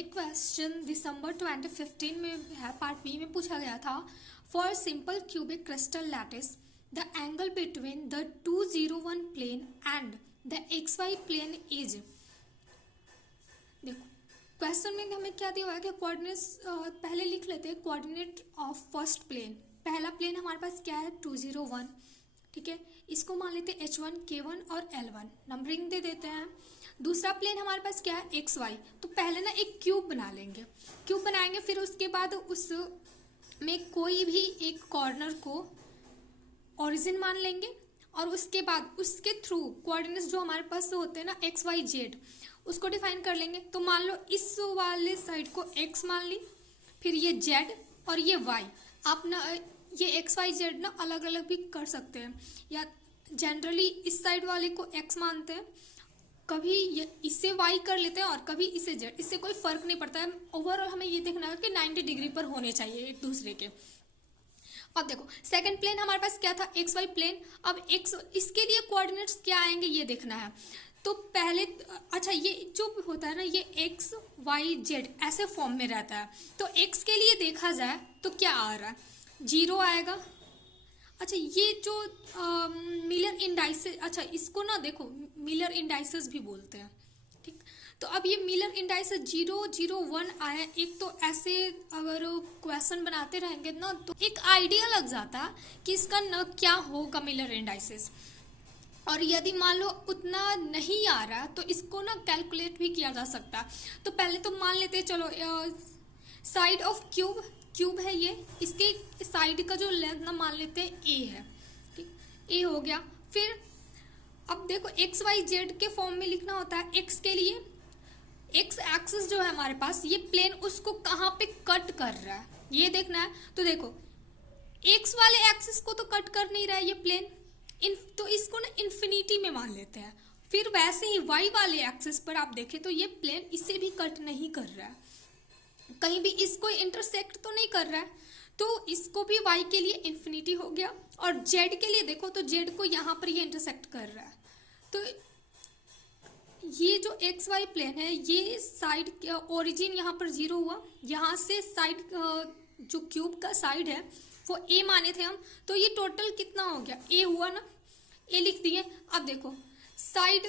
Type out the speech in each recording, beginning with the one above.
ये क्वेश्चन दिसंबर 2015 में है, पार्ट बी में पूछा गया था। For simple cubic crystal lattice the angle between the 201 plane and the XY plane is. देखो क्वेश्चन में हमें क्या दिया हुआ है कि कोऑर्डिनेट्स पहले लिख लेते हैं। कोऑर्डिनेट ऑफ फर्स्ट प्लेन, पहला प्लेन हमारे पास क्या है 201, ठीक है। इसको मान लेते हैं H1, K1 और L1, नंबरिंग दे देते हैं। दूसरा प्लेन हमारे पास क्या है XY, तो पहले ना एक क्यूब बना लेंगे, क्यूब बनाएंगे, फिर उसके बाद उस में कोई भी एक कॉर्नर को ओरिजिन मान लेंगे और उसके बाद उसके थ्रू कोऑर्डिनेट्स जो हमारे पास होते हैं ना XYZ उसको डिफाइन कर लेंगे। तो मान लो इस वाले साइड को X मान ली, फिर ये Z और ये Y। आप ना ये XYZ ना अलग अलग भी कर सकते हैं, या जनरली इस साइड वाले को X मानते हैं, कभी ये इससे Y कर लेते हैं और कभी इसे Z, इससे कोई फर्क नहीं पड़ता है। ओवरऑल हमें ये देखना है कि 90 डिग्री पर होने चाहिए एक दूसरे के। अब देखो सेकंड प्लेन हमारे पास क्या था XY प्लेन। अब X इसके लिए कोऑर्डिनेट्स क्या आएंगे ये देखना है। तो पहले अच्छा ये जो होता है ना ये XYZ ऐसे फॉर्म में रहता है, तो X के लिए देखा जाए तो क्या आ रहा है 0 आएगा। अच्छा ये जो मिलर इंडाइसेस, अच्छा इसको ना देखो मिलर इंडाइसेस भी बोलते हैं, ठीक। तो अब ये मिलर इंडाइसेस 0, 0, 1 आया। एक तो ऐसे अगर क्वेश्चन बनाते रहेंगे ना तो एक आइडिया लग जाता कि इसका न क्या होगा मिलर इंडाइसेस। और यदि मान लो उतना नहीं आ रहा तो इसको ना कैलकुलेट भी किया जा सकता है। तो पहले तो मान लेते हैं, चलो साइड ऑफ क्यूब, क्यूब है ये, इसके साइड का जो लेंथ ना मान लेते हैं A है, ठीक, A हो गया। फिर अब देखो XYZ के फॉर्म में लिखना होता है। X के लिए X एक्सिस जो है हमारे पास, ये प्लेन उसको कहाँ पे कट कर रहा है ये देखना है। तो देखो X वाले एक्सिस को तो कट कर नहीं रहा है ये प्लेन, तो इसको ना इन्फिनिटी में मान लेते हैं। फिर वैसे ही Y वाले एक्सिस पर आप देखें तो ये प्लेन इसे भी कट नहीं कर रहा है, कहीं भी इसको इंटरसेक्ट तो नहीं कर रहा है, तो इसको भी Y के लिए इन्फिनिटी हो गया। और Z के लिए देखो तो Z को यहाँ पर ये इंटरसेक्ट कर रहा है। तो ये जो XY प्लेन है ये साइड ओरिजिन यहाँ पर 0 हुआ, यहाँ से साइड जो क्यूब का साइड है वो A माने थे हम, तो ये टोटल कितना हो गया A हुआ ना, A लिख दिए। अब देखो साइड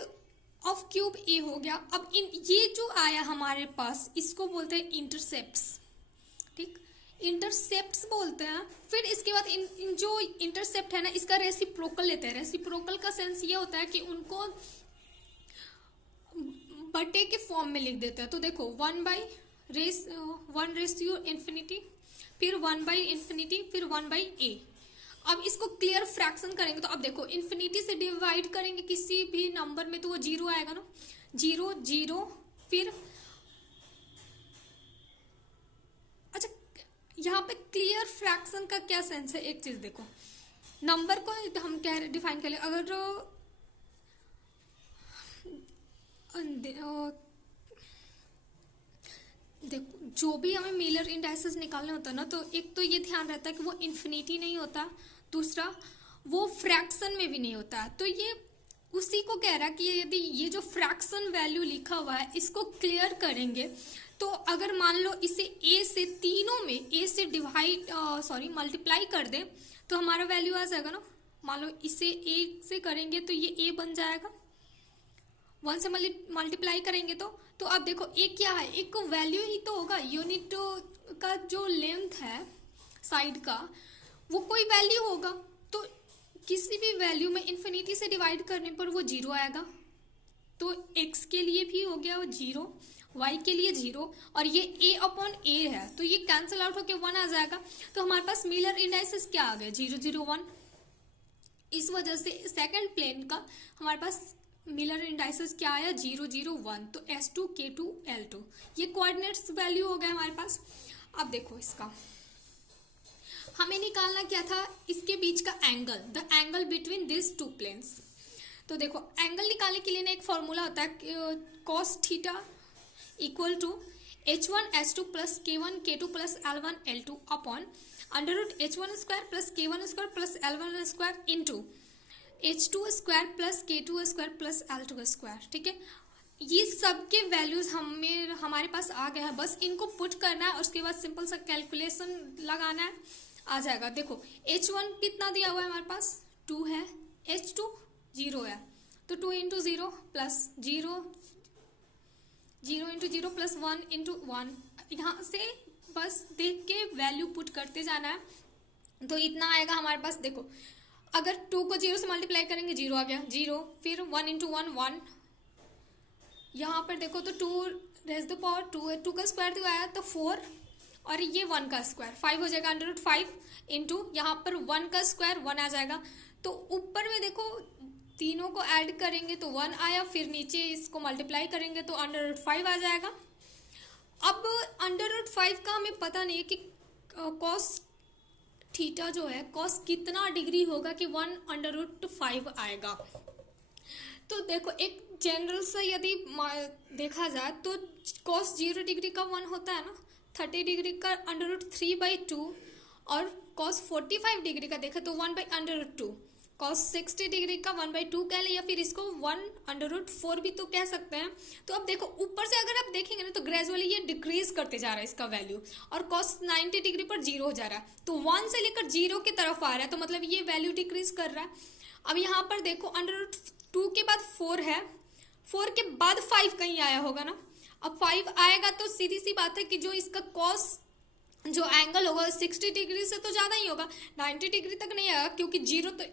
ऑफ क्यूब A हो गया। अब ये जो आया हमारे पास इसको बोलते हैं इंटरसेप्ट्स, ठीक, इंटरसेप्ट्स बोलते हैं। फिर इसके बाद इन जो इंटरसेप्ट है ना इसका रेसिप्रोकल लेते हैं। रेसिप्रोकल का सेंस ये होता है कि उनको बटे के फॉर्म में लिख देते हैं। तो देखो 1/(1)∞, फिर 1/∞, फिर 1/a। अब इसको क्लियर फ्रैक्शन करेंगे तो अब देखो इन्फिनिटी से डिवाइड करेंगे किसी भी नंबर में तो वो 0 आएगा ना, 0, 0। फिर अच्छा यहाँ पे क्लियर फ्रैक्शन का क्या सेंस है, एक चीज देखो, नंबर को हम क्या डिफाइन करें, अगर देखो जो भी हमें मिलर इंडाइसेस निकालने होता है ना, तो एक तो ये ध्यान रहता है कि वो इन्फिनिटी नहीं होता, दूसरा वो फ्रैक्शन में भी नहीं होता। तो ये उसी को कह रहा है कि यदि ये जो फ्रैक्शन वैल्यू लिखा हुआ है इसको क्लियर करेंगे तो अगर मान लो इसे A से तीनों में A से मल्टीप्लाई कर दें तो हमारा वैल्यू आ जाएगा ना। मान लो इसे A से करेंगे तो ये A बन जाएगा, 1 से मल्टीप्लाई करेंगे तो अब देखो एक क्या है, एक वैल्यू ही तो होगा, यूनिट का जो लेंथ है साइड का वो कोई वैल्यू होगा। तो किसी भी वैल्यू में इन्फिनिटी से डिवाइड करने पर वो 0 आएगा। तो x के लिए भी हो गया 0, y के लिए 0, और ये A/A है तो ये कैंसिल आउट होके 1 आ जाएगा। तो हमारे पास मिलर इंडाइसेस क्या आ गए 0, 0, 1। इस वजह से सेकंड प्लेन का हमारे पास मिलर इंडाइसेस क्या आया 0, 0, 1। तो S2, K2, L2 ये कोऑर्डिनेट्स वैल्यू हो गए हमारे पास। अब देखो इसका हमें निकालना क्या था, इसके बीच का angle, the angle between this two planes. तो देखो एंगल निकालने के लिए ना एक फॉर्मूला होता है cos theta equal to H1 plus K1 K2 plus L1 L2 upon √H1² plus K1² plus L1² into H2² plus K2² plus L2², ठीक है। ये सब के वैल्यूज हमारे पास आ गए हैं, बस इनको पुट करना है और उसके बाद सिंपल सा कैलकुलेशन लगाना है, आ जाएगा। देखो H1 कितना दिया हुआ है हमारे पास 2 है, H2 0 है, तो 2 into 0 plus 0, 0 into 0 plus 1 into 1, यहाँ से बस देख के वैल्यू पुट करते जाना है। तो इतना आएगा हमारे पास। देखो अगर 2 को 0 से मल्टीप्लाई करेंगे 0 आ गया 0, फिर 1 इंटू 1 1, यहाँ पर देखो तो 2 रेज़ द पावर 2 है, 2 का स्क्वायर तो आया तो 4, और ये 1 का स्क्वायर 5 हो जाएगा, अंडर 5 इंटू यहाँ पर 1 का स्क्वायर 1 आ जाएगा। तो ऊपर में देखो तीनों को ऐड करेंगे तो 1 आया, फिर नीचे इसको मल्टीप्लाई करेंगे तो अंडर 5 आ जाएगा। अब अंडर 5 का हमें पता नहीं है कि कॉस थीटा जो है कॉस कितना डिग्री होगा कि 1 अंडर 5 आएगा। तो देखो एक जनरल सा यदि देखा जाए तो कॉस 0 डिग्री का 1 होता है ना, 30 डिग्री का अंडर 3/2, और कॉस 45 डिग्री का देखा तो 1/√2, कॉस 60 डिग्री का 1/2 कह लें, या फिर इसको 1/4 भी तो कह सकते हैं। तो अब देखो ऊपर से अगर आप देखेंगे ना तो ग्रेजुअली ये डिक्रीज करते जा रहा है इसका वैल्यू, और कॉस 90 डिग्री पर 0 हो जा रहा है, तो 1 से लेकर 0 की तरफ आ रहा है, तो मतलब ये वैल्यू डिक्रीज कर रहा है। अब यहाँ पर देखो अंडर 2 के बाद 4 है, 4 के बाद 5 कहीं आया होगा ना, अब 5 आएगा तो सीधी सी बात है कि जो इसका कॉस जो एंगल होगा 60 डिग्री से तो ज़्यादा ही होगा, 90 डिग्री तक नहीं आएगा, क्योंकि 0 तो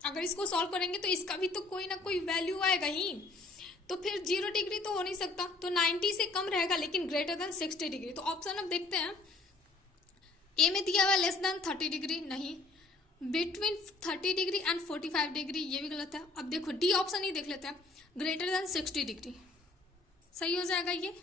अगर इसको सॉल्व करेंगे तो इसका भी तो कोई ना कोई वैल्यू आएगा ही, तो फिर 0 डिग्री तो हो नहीं सकता, तो 90 से कम रहेगा लेकिन ग्रेटर देन 60 डिग्री। तो ऑप्शन अब देखते हैं, ए में दिया हुआ है लेस देन 30 डिग्री, नहीं, बिटवीन 30 डिग्री एंड 45 डिग्री, ये भी गलत है। अब देखो डी ऑप्शन ही देख लेते हैं, ग्रेटर देन 60 डिग्री, सही हो जाएगा ये।